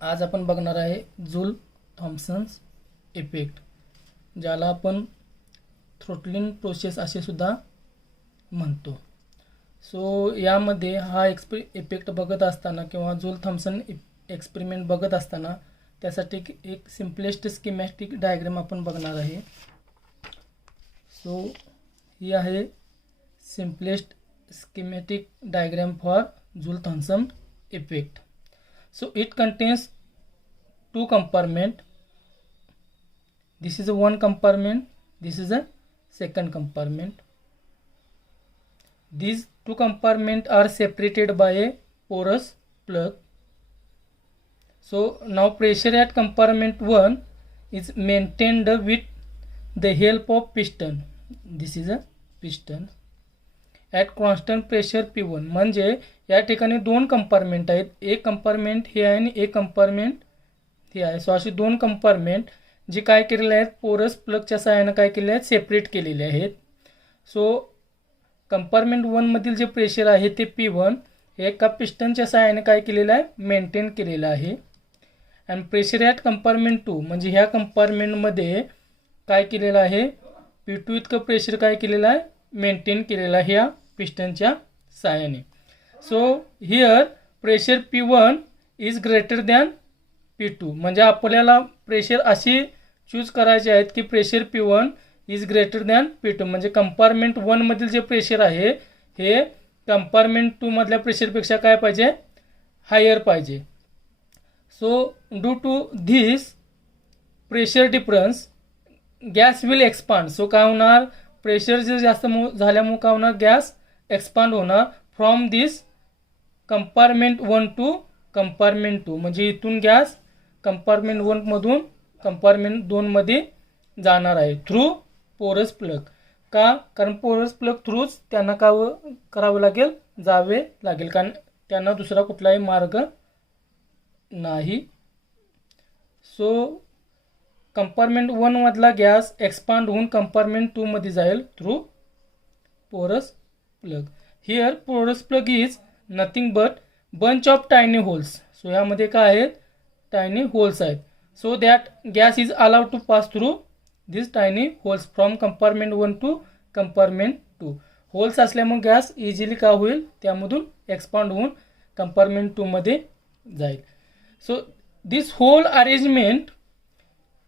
आज आपण बघणार आहे जूल थॉम्पसन्स इफेक्ट, ज्याला आपण थ्रोटलिंग प्रोसेस असे सुद्धा म्हणतो. सो यामध्ये हा इफेक्ट बघत असताना किंवा जूल थॉम्पसन एक्सपेरिमेंट बघत असताना त्यासाठी एक सिम्पलेस्ट स्कीमॅटिक डायग्राम आपण बघणार आहे. सो ही आहे simplest schematic diagram for Joule-Thomson effect. So it contains two compartment. This is a one compartment, this is a second compartment. These two compartments are separated by a porous plug. So now pressure at compartment 1 is maintained with the help of piston. This is a piston at constant pressure P1. म्हणजे या ठिकाणी दोन compartment आहेत, एक compartment हे आहे आणि एक कंपार्टमेंट हे आहे. सो अशी दोन कंपार्टमेंट जी काय केलेले आहेत, पोरस प्लगच्या सहाय्याने काय केलेले आहेत, सेपरेट केलेले आहेत. सो कंपार्टमेंट 1 मधील जे प्रेशर आहे ते P1 हे एका पिस्टनच्या सहाय्याने काय केलेलं आहे, मेंटेन केलेलं आहे. आणि प्रेशर ॲट कंपार्टमेंट 2 म्हणजे ह्या कंपार्टमेंटमध्ये काय केलेलं आहे, P2 इतकं प्रेशर काय केलेलं आहे, मेंटेन केलेलं आहे ह्या पिस्टनच्या सहाय्याने. So here pressure P1 is greater than P2. म्हणजे आपल्याला प्रेशर अशी चूज करायचे आहेत की pressure P1 is greater than P2. म्हणजे कंपार्टमेंट 1 मधील जे प्रेशर आहे हे कंपार्टमेंट 2 मधल्या प्रेशरपेक्षा काय पाहिजे, हायर पाहिजे. So due to this pressure difference gas will expand. So काय होणार, प्रेशर जे जास्त झाल्यामुळे काय होणार, गॅस एक्सपांड होणार from this compartment 1 to compartment 2. म्हणजे इथून गॅस कंपार्टमेंट 1 मधून कंपार्टमेंट 2 मध्ये जाणार आहे थ्रू पोरस प्लग. का, कारण पोरस प्लग थ्रूच त्यांना काय करावं लागेल, जावे लागेल, कारण त्यांना दुसरा कुठलाही मार्ग नाही. सो कंपार्टमेंट 1 मधला गॅस एक्सपांड होऊन कंपार्टमेंट 2 मध्ये जाईल through porous plug. Here porous plug is nothing but bunch of tiny holes. So यामध्ये काय आहेत, टायनी होल्स आहेत. So that gas is allowed to pass through this tiny holes from compartment 1 to compartment 2. Holes असल्यामुळे gas easily काय होईल, त्यामधून expand होऊन compartment 2 मध्ये जाईल. So this whole arrangement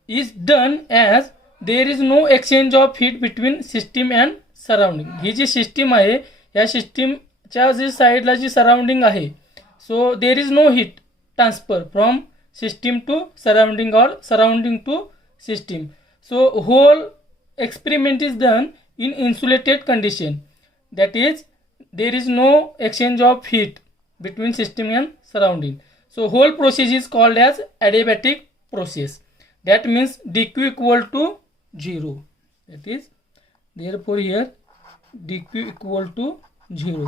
is done as there is no exchange of heat between system and surrounding. ही जी system आहे या सिस्टीमच्या जी साईडला जी सराउंडिंग आहे, so there is no heat transfer from system to surrounding और surrounding to system. So whole experiment is done in insulated condition, that is there is no exchange of heat between system and surrounding. So whole process is called as adiabatic process. That means dq equal to 0. That is therefore here dq equal to 0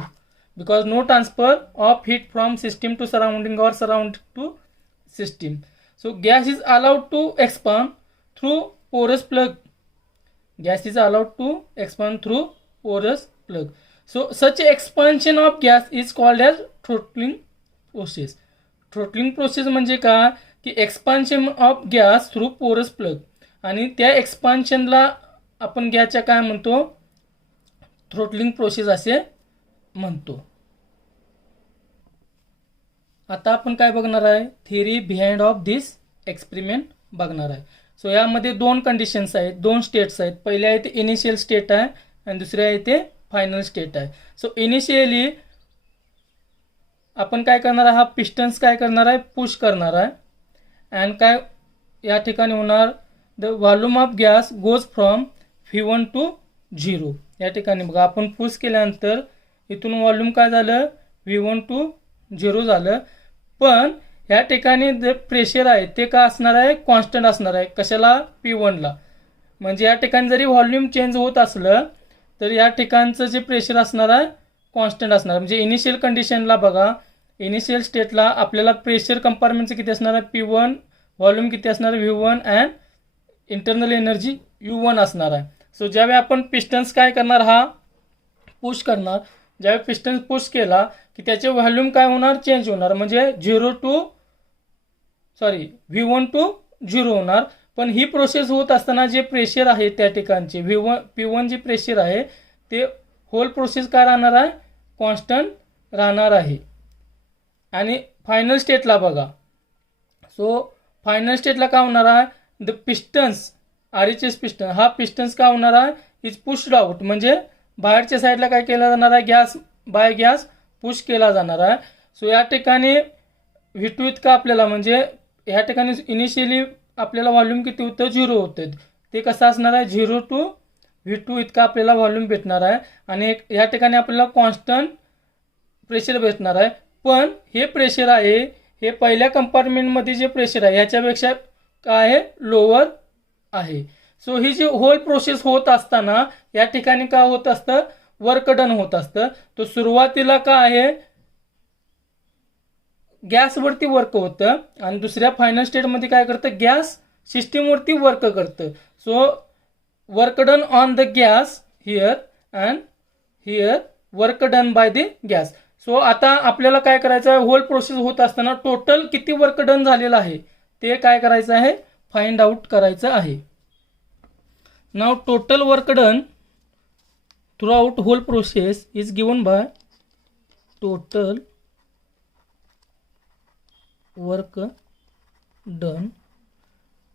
because no transfer of heat from system to surrounding or surrounding to system. So gas is allowed to expand through porous plug. Gas is allowed to expand through porous plug. So such expansion of gas is called as throttling process. Throttling process म्हणजे का, की expansion of gas through porous plug, आणि त्या एक्सपान्शनला आपण गॅसच्या काय म्हणतो, throttling process असे म्हणतो. आता आपण काय बघणार आहे, theory behind of this experiment बघणार आहे. सो यामध्ये दोन कंडिशन्स आहेत, दोन स्टेट्स आहेत. पहिले आहे ते इनिशियल स्टेट आहे आणि दुसरे आहे ते फायनल स्टेट आहे. सो इनिशियली आपण काय करणार आहे, हा पिस्टन्स काय करणार आहे, पुश करणार आहे. अँड काय या ठिकाणी होणार, the volume of gas goes from V1 to 0. या ठिकाणी बघा आपण पुश केल्यानंतर इथून व्हॉल्यूम काय झालं, V1 टू 0 झालं. पण या ठिकाणी जे प्रेशर आहे ते काय असणार आहे, कॉन्स्टंट असणार आहे. कशाला, P1ला. म्हणजे या ठिकाणी जरी व्हॉल्यूम चेंज होत असलं तर या ठिकाणचं जे प्रेशर असणार आहे कॉन्स्टंट असणार. म्हणजे इनिशियल कंडिशनला बघा, इनिशियल स्टेटला आपल्याला प्रेशर कंपार्टमेंटचं किती असणार आहे, P1, व्हॉल्यूम किती असणार आहे, V1, and internal energy U1 असणार आहे. सो ज्यावेळी आपण पिस्टन्स काय करणार, हा पुश करणार, ज्यावेळी पिस्टन्स पुश केला की त्याचे व्हॉल्यूम काय होणार, चेंज होणार. म्हणजे 0 टू सॉरी V1 टू 0 होणार. पण ही प्रोसेस होत असताना जे प्रेशर आहे त्या ठिकाणचे P1 जे प्रेशर आहे ते होल प्रोसेस काय राहणार आहे, कॉन्स्टंट राहणार आहे. आणि फायनल स्टेटला बघा, सो फायनल स्टेटला काय होणार आहे, द पिस्टन्स RHS पिस्टन, हा पिस्टन्स काय होणार आहे, इज पुश्ड आउट, म्हणजे बाहेरच्या साईडला काय केला जाणार आहे, गॅस पुश केला जाणार आहे. सो या ठिकाणी V2 इतका आपल्याला, म्हणजे या ठिकाणी इनिशियली आपल्याला व्हॉल्यूम किती होतं, 0 होतं. ते कसं असणार आहे, 0 टू V2 इतका आपल्याला व्हॉल्यूम भेटणार आहे. आणि या ठिकाणी आपल्याला कॉन्स्टंट प्रेशर भेटणार आहे. पण हे प्रेशर आहे, हे पहिल्या कंपार्टमेंटमध्ये जे प्रेशर आहे याच्यापेक्षा काय आहे, लोअर आहे. सो ही जी होल प्रोसेस होत असताना या ठिकाणी काय होत असतं, वर्क डन होत असतं. तो सुरुवातीला काय आहे, गॅसवरती वर्क होतं आणि दुसऱ्या फायनल स्टेटमध्ये काय करतं, गॅस सिस्टीमवरती वर्क करतं. So work done on the gas here and here work done by the gas. So आता आपल्याला काय करायचं आहे, होल प्रोसेस होत असताना टोटल किती वर्क डन झालेलं आहे ते काय करायचं आहे, फाइंड आउट करायचं आहे. Now total work done throughout whole process is given by total work done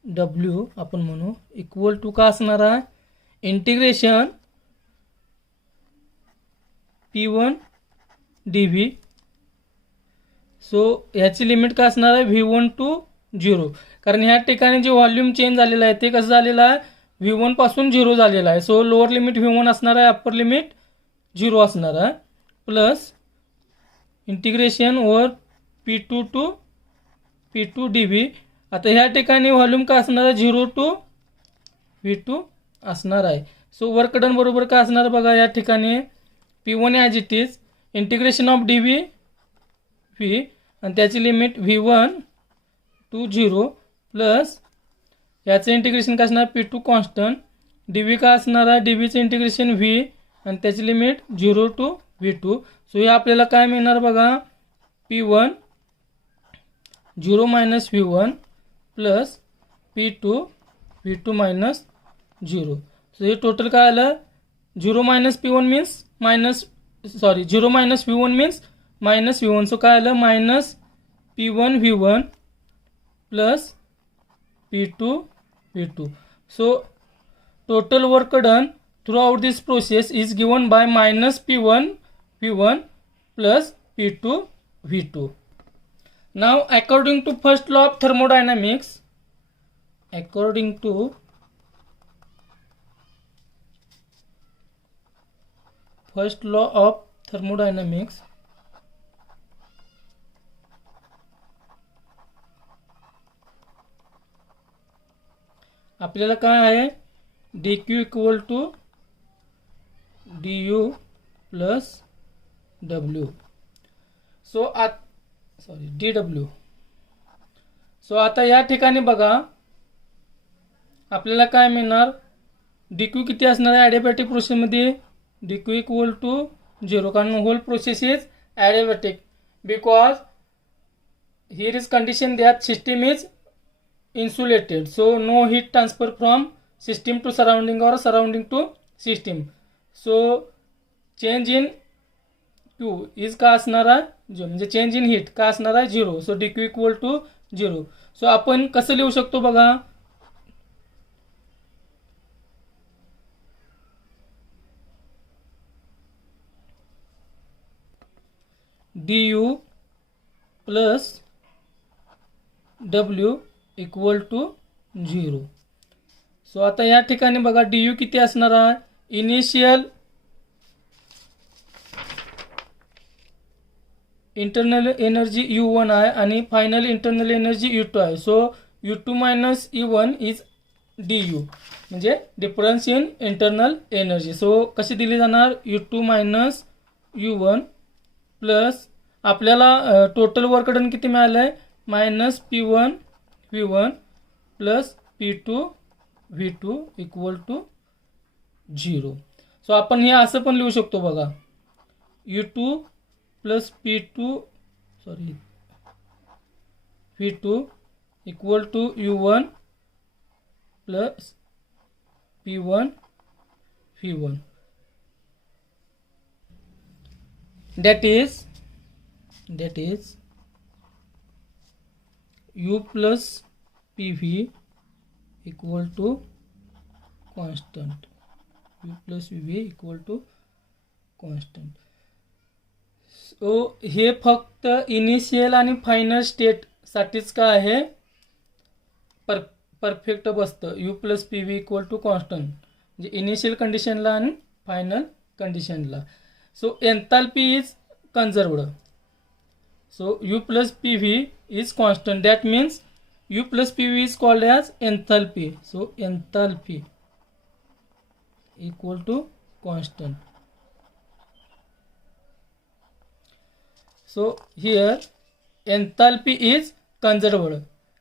W आपण म्हणू इक्वल टू का असणार आहे, इंटिग्रेशन P1 dV. सो ह्याची लिमिट काय असणार आहे, V1 टू 0, कारण ह्या ठिकाणी जे व्हॉल्यूम चेंज झालेलं आहे ते कसं झालेलं आहे, V1 पासून 0 झालेलं आहे. सो लोअर लिमिट V1 असणार आहे, अप्पर लिमिट 0 असणार आहे, plus integration over P2 to P2 dV. आता ह्या ठिकाणी व्हॉल्यूम काय असणार आहे, 0 टू V2 असणार आहे. सो वर्क डन बरोबर काय असणार बघा, या ठिकाणी P1 as it is integration of dV V आणि त्याची लिमिट V1 टू 0 प्लस याचं इंटिग्रेशन काय असणार, P2 कॉन्स्टंट, dV काय असणार आहे, dVचं इंटिग्रेशन V आणि त्याची लिमिट 0 टू V2. सो हे आपल्याला काय मिळणार बघा, P1 0 minus V1 plus P2 V2 minus 0. So हे टोटल काय आलं, 0 minus P1 means zero minus V1 means minus V1. So काय आलं, minus P1 V1 plus P2 V2. So total work done throughout this process is given by minus P1 V1 plus P2 V2. Now according to first law of thermodynamics, according to first law of thermodynamics, आपल्याला काय आहे, dq equal to du plus w. So dw. So आता या ठिकाणी बघा आपल्याला काय मिळणार, dq किती असणार आहे ॲडिबॅटिक प्रोसेसमध्ये, dq इक्वल टू 0, कारण whole process is adiabatic because here is condition that system is insulated, so no heat transfer from system to surrounding or surrounding to system. So change in Q is का असणार आहे, जो म्हणजे change in heat का असणार आहे 0. So dq equal to 0. So आपण कसं लिहू शकतो बघा, du plus w equal to 0. So आता या ठिकाणी बघा du किती असणार आहे, इनिशियल इंटरनल एनर्जी U1 आहे आणि फायनल इंटरनल एनर्जी U2 आहे. So U2 minus E1 is du, म्हणजे difference in internal energy. So कशी दिली जाणार, U2 मायनस U1 प्लस आपल्याला टोटल वर्क डन किती मिळालं आहे, minus P1 V1 plus P2 V2 equal to 0. So आपण हे असं पण लिहू शकतो बघा, U2 plus V2 equal to U1 plus P1 V1. That is U plus PV equal to constant. U plus PV equal to constant. So हे फक्त initial आणि फायनल स्टेट साठीच काय आहे, परफेक्ट बसतं. U plus P V equal to constant म्हणजे initial कंडिशनला आणि फायनल कंडिशनला. So enthalpy is conserved. So U plus P V is constant. That means U plus P V is called as enthalpy. So enthalpy equal to constant. So here enthalpy is conserved.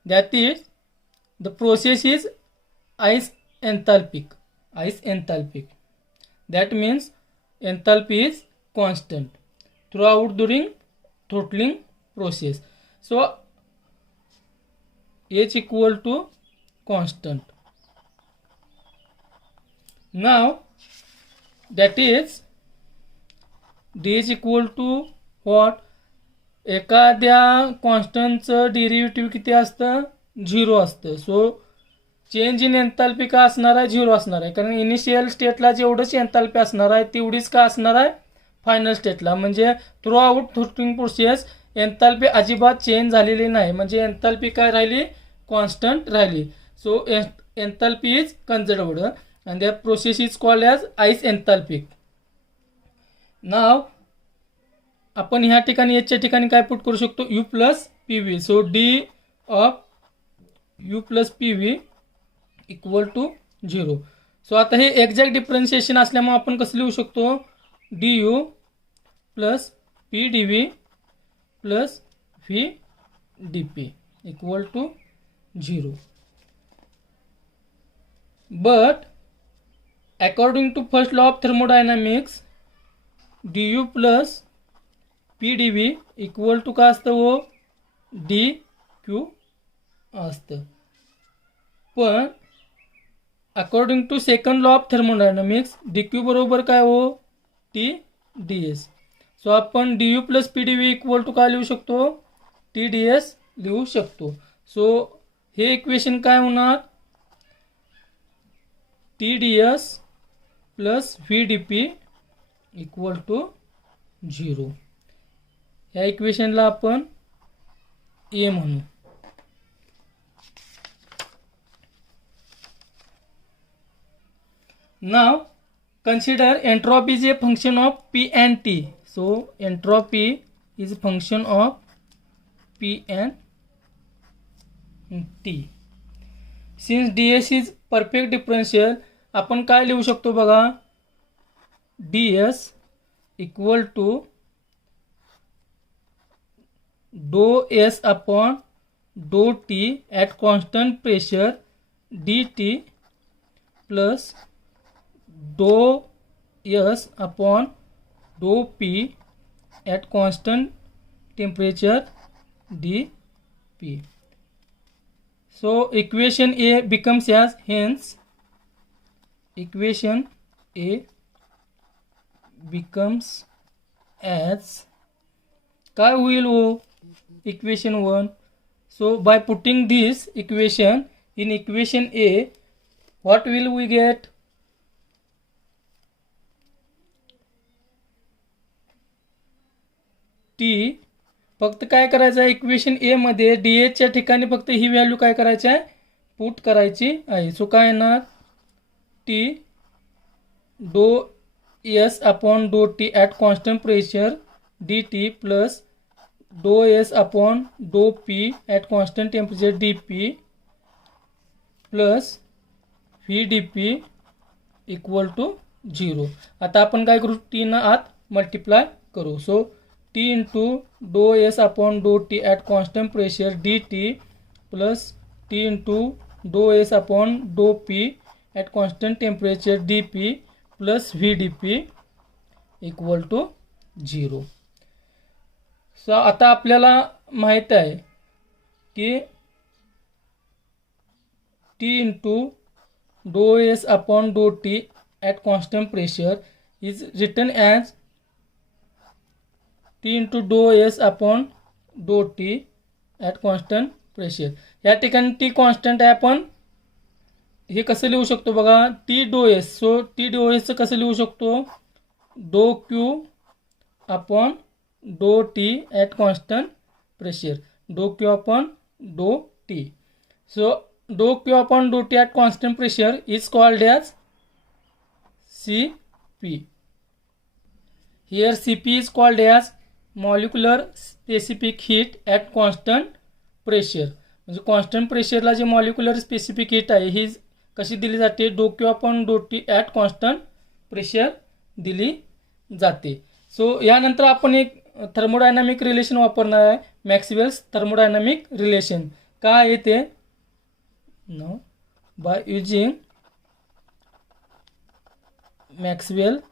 That is, the process is isenthalpic. That means enthalpy is constant throughout during throttling process. So H equal to constant. Now that is dH equal to what? एखाद्या कॉन्स्टंटचं derivative किती असतं, 0 असतं. So change in enthalpy का असणार आहे, 0 असणार आहे. कारण इनिशियल स्टेटला जेवढंच एन्थाल्पी असणार आहे तेवढीच का असणार आहे फायनल स्टेटला. म्हणजे throughout throttling process enthalpy अजिबात चेंज झालेली नाही. म्हणजे एन्थाल्पी काय राहिली, कॉन्स्टंट राहिली. So enthalpy is conserved and the process is called as isenthalpic. नाव आपण ह्या ठिकाणी एचच्या ठिकाणी काय पुट करू शकतो, U plus P V. So D of U plus P V equal to 0. So आता हे एक्झॅक्ट डिफरन्शिएशन असल्यामुळे आपण कसं लिहू शकतो, D U plus P D V plus V D P equal to 0. But according to first law of thermodynamics D U plus P D V equal to काय असतं, वो डी क्यू असतं. पण according to second law of thermodynamics D Q बरोबर काय हो, T D S. So आपण D U plus P D V equal to काय लिहू शकतो, टी डी एस लिहू शकतो. सो हे इक्वेशन काय होणार, T D S plus V D P equal to 0. या इक्वेशनला आपण ए म्हणू. नाव consider entropy is a function of P and T. So entropy is function of P and T. Since D S is perfect differential आपण काय लिहू शकतो बघा, D S equal to do S upon डो T at constant pressure D T plus do S upon do P at constant temperature D P. So equation A becomes as hence equation A becomes as काय होईल हो, equation 1. So by putting this equation in equation A, what will we get? T. फक्त काय करायचं आहे, equation ए मध्ये D एचच्या ठिकाणी फक्त ही व्हॅल्यू काय करायची आहे, पुट करायची आहे. सो काय येणार, टी डो एस अपॉन डो T at constant pressure D T plus do S upon do P at constant temperature D P plus V D P equal to 0. आता आपण काय करू, टी ना आत मल्टिप्लाय करू. So T into do S upon डो T at constant pressure D T plus T into do S upon do P at constant temperature D P plus V D P equal to 0. So आता आपल्याला माहीत आहे की T into dou S upon dou T at constant pressure is written as T into dou S upon dou T at constant pressure. या ठिकाणी T constant आहे, आपण हे कसं लिहू शकतो बघा, T डो एस. सो T डो एसचं कसं लिहू शकतो, डो क्यू अपॉन डो T at constant pressure. Do Q upon डो T. So do Q upon डो T at constant pressure is called as CP. Here CP is called as molecular specific heat at constant pressure. म्हणजे constant प्रेशरला जे molecular specific heat आहे ही कशी दिली जाते, डो Q upon डो टी ॲट कॉन्स्टंट प्रेशर दिली जाते. सो यानंतर आपण एक थर्मोडायनामिक रिलेशन वापरणार आहे, मॅक्सवेल्स थर्मोडायनामिक रिलेशन. काय आहे ते, now by using Maxwell's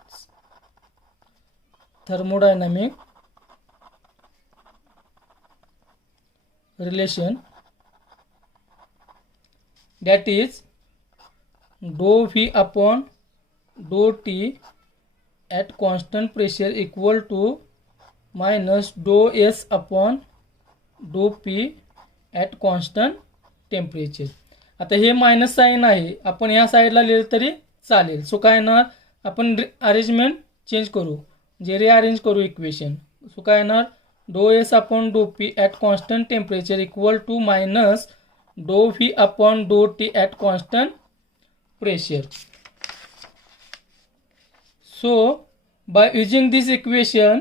thermodynamic relation, that is dou V upon dou T at constant pressure equal to minus dou S upon dou P at constant temperature. आता हे minus sign आहे, आपण ह्या साईडला लिहिलं तरी चालेल. सो काय येणार, आपण अरेंजमेंट चेंज करू, जे रिअरेंज करू इक्वेशन. सो काय येणार, do S upon do P at constant temperature equal to minus do V upon डो T at constant pressure. So by using this equation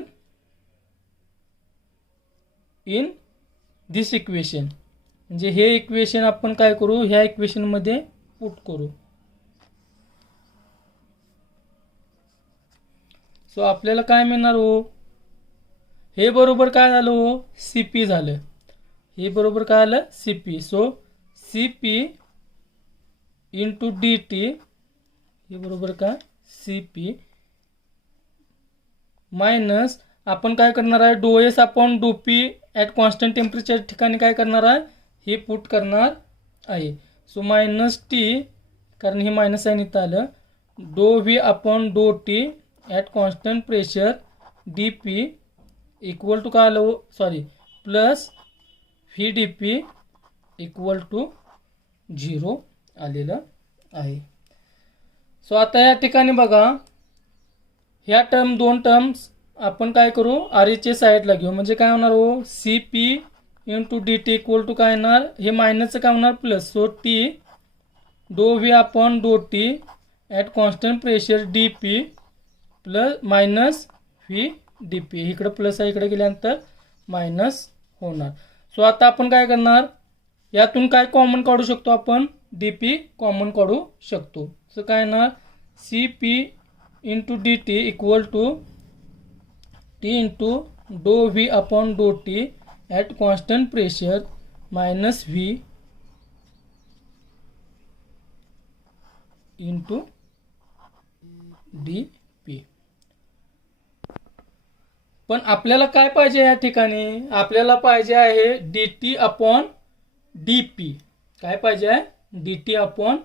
in this equation, म्हणजे हे equation आपण काय करू, ह्या इक्वेशनमध्ये पुट करू. सो आपल्याला काय मिळणार हो, हे बरोबर काय झालं हो, CP झालं. हे बरोबर काय आलं, CP. So CP into D T, हे बरोबर काय CP मायनस आपण काय करणार आहे, डो S upon do P at constant temperature ठिकाणी काय करणार आहे, हे पुट करणार आहे. सो मायनस टी, कारण हे मायनस साइन इथं आलं, डो व्ही अपॉन डो T at constant pressure D P equal to काय आलं, sorry plus V D P equal to 0 आलेलं आहे. सो आता या ठिकाणी बघा, ह्या टर्म दोन टर्म्स आपण काय करू, RHA साईडला घेऊ. म्हणजे काय होणार हो, CP into D T equal to काय येणार, हे मायनसचं काय होणार plus. So T do V upon डो T at constant pressure D P plus minus V D P. इकडं प्लस आहे, इकडे गेल्यानंतर मायनस होणार. सो आता आपण काय करणार, यातून काय कॉमन काढू शकतो आपण, डी पी कॉमन काढू शकतो. सो काय येणार, CP into D T equal to T into do V upon डो T at constant pressure minus V into D P. पण आपल्याला काय पाहिजे या ठिकाणी, आपल्याला पाहिजे आहे D T upon D P. काय पाहिजे आहे, D T upon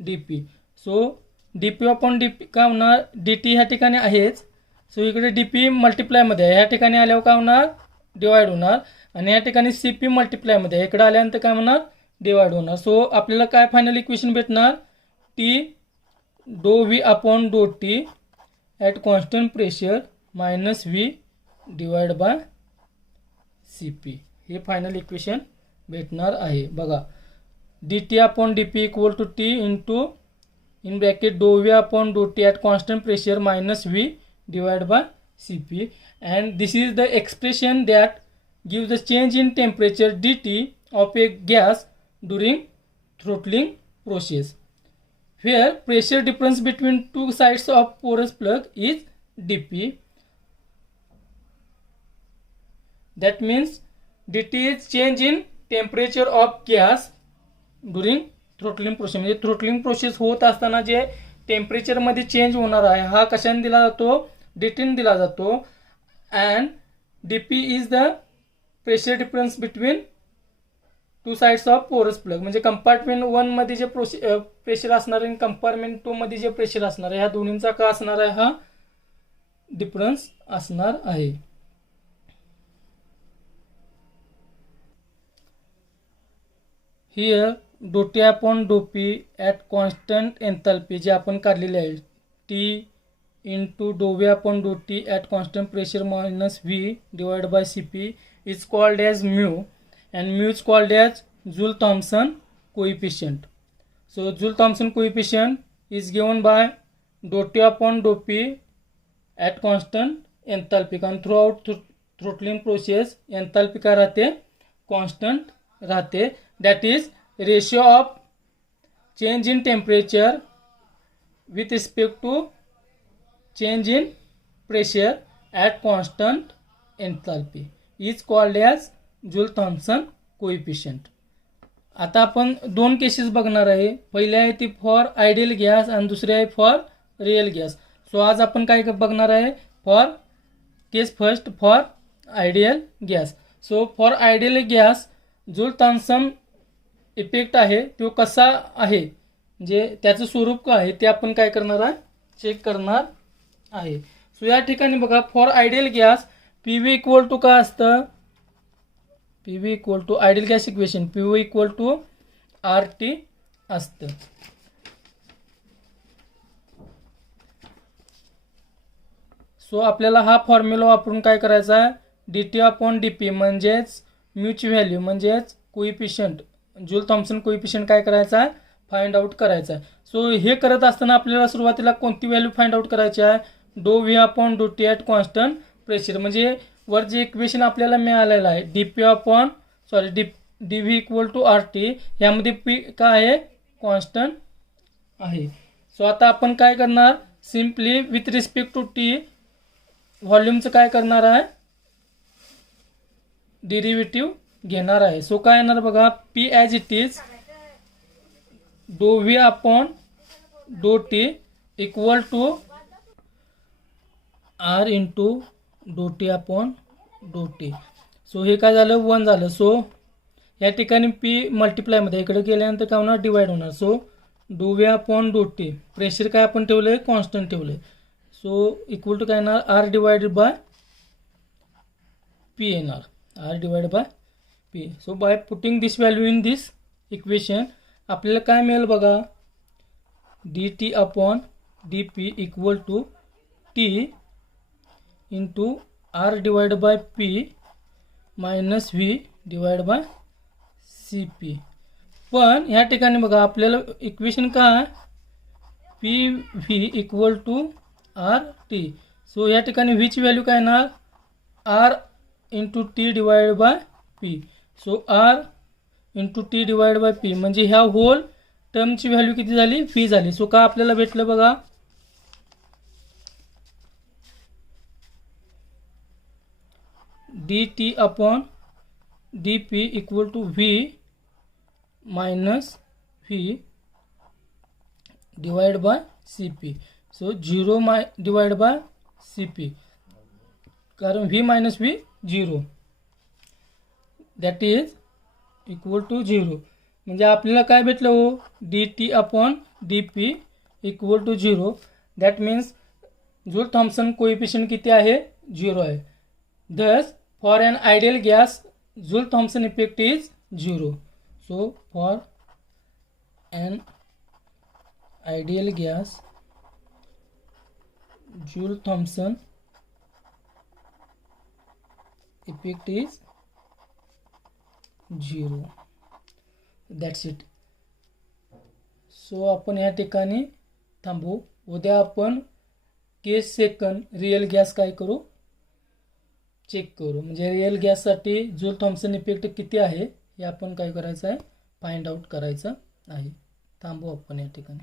D P. So D P upon D P काय होणार, डी टी ह्या ठिकाणी आहेच. सो इकडे डी पी मल्टिप्लायमध्ये आहे, ह्या ठिकाणी आल्यावर काय होणार, डिवाइड होणार. आणि या ठिकाणी CP मल्टिप्लायमध्ये आहे, इकडे आल्यानंतर काय होणार, डिवाइड होणार. सो आपल्याला काय फायनल इक्वेशन भेटणार, टी डो व्ही अपॉन डो T at constant pressure minus V divide by CP. हे फायनल इक्वेशन भेटणार आहे. बघा, D T upon D P equal to T into in bracket do V upon डो T at constant pressure minus V divide by CP. And this is the expression that gives the change in temperature dt of a gas during throttling process, where pressure difference between two sides of porous plug is dP. That means dt is change in temperature of gas during throttling process. म्हणजे throttling process होत असताना जे टेम्परेचरमध्ये change होणार आहे, हा कशाने दिला जातो, डीटीने दिला जातो. and dP is the pressure difference between two sides of पोरस प्लग, म्हणजे कंपार्टमेंट 1 मध्ये जे प्रेशर असणार आहे आणि कंपार्टमेंट 2 मध्ये जे प्रेशर असणार आहे, ह्या दोन्हींचा काय असणार आहे, हा डिफरन्स असणार आहे. Here do T upon do P at constant enthalpy जे आपण काढलेले आहे, T into do V upon डो T at constant pressure minus V divide by C P is called as mu, and mu is called as Joule-Thomson coefficient. So Joule-Thomson coefficient is given by dou T upon dou P at constant enthalpy. कारण throughout throttling process enthalpy काय राहते, constant राहते. That is ratio of change in temperature with respect to change in pressure at constant enthalpy is called as Joule-Thomson coefficient. आता आपण दोन cases बघणार आहे. पहिली आहे ती फॉर आयडियल गॅस आणि दुसरी आहे फॉर रिअल गॅस. सो आज आपण काय बघणार आहे, for case first for ideal gas. So for ideal gas Joule-Thomson effect आहे तो कसा आहे, म्हणजे त्याचं स्वरूप काय आहे ते आपण काय करणार आहे, चेक करणार आहे. सो या ठिकाणी बघा, for ideal gas P V equal to काय असतं, P V equal to ideal gas equation P V equal to R T असतं. सो आपल्याला हा फॉर्म्युला वापरून काय करायचा आहे, डी टी अपॉन डी पी म्हणजेच म्यूची व्हॅल्यू म्हणजेच कोइफिशियंट Joule-Thomson कोइफिशियंट काय करायचा आहे, फाइंड आउट करायचा आहे. सो हे करत असताना आपल्याला सुरुवातीला कोणती व्हॅल्यू फाइंड आउट करायची आहे, डो व्ही अपॉन डो टी ॲट कॉन्स्टंट प्रेशर, म्हणजे वर जे इक्वेशन आपल्याला मिळालेलं आहे D P upon D V equal to R T, यामध्ये पी काय आहे, कॉन्स्टंट आहे. सो आता आपण काय करणार, simply with respect to T व्हॉल्यूमचं काय करणार आहे, डेरिव्हेटिव्ह घेणार आहे. सो काय येणार बघा, P as it is d V upon डो T equal to R into d T upon डो टी. सो हे काय झालं, 1 झालं. सो या ठिकाणी पी मल्टिप्लायमध्ये इकडे गेल्यानंतर काय होणार, डिवाइड होणार. सो डो व्ही अपॉन डो टी, प्रेशर काय आपण ठेवलं आहे, कॉन्स्टंट ठेवलं आहे. सो इक्वल टू काय येणार, आर डिवाइडेड बाय पी येणार, R divide by P. So by putting this value in this equation आपल्याला काय मिळेल बघा, D T upon D P equal to T into R divide by P minus V divide by C P. पण ह्या ठिकाणी बघा आपल्याला equation काय, P V equal to R T. So या ठिकाणी व्हीची व्हॅल्यू काय येणार, R into T divide by P. So R into T divide by P म्हणजे ह्या होल टर्मची व्हॅल्यू किती झाली, व्ही झाली. सो का आपल्याला भेटलं बघा, D T upon D P equal to V minus V divide by C P. So 0 divide by C P, कारण V minus V 0, that is equal to 0. म्हणजे आपल्याला काय भेटलं हो, D T upon D P equal to 0. That means Joule-Thomson coefficient किती आहे, 0 आहे. Thus for an ideal gas Joule-Thomson effect is 0. So for an ideal gas Joule-Thomson effect is 0. That's it. So आपण या ठिकाणी थांबू. उद्या आपण केस सेकंड रिअल गॅस काय करू, चेक करू. म्हणजे रिअल गॅससाठी Joule-Thomson इफेक्ट किती आहे हे आपण काय करायचं आहे, फाइंड आउट करायचं आहे. थांबू आपण या ठिकाणी.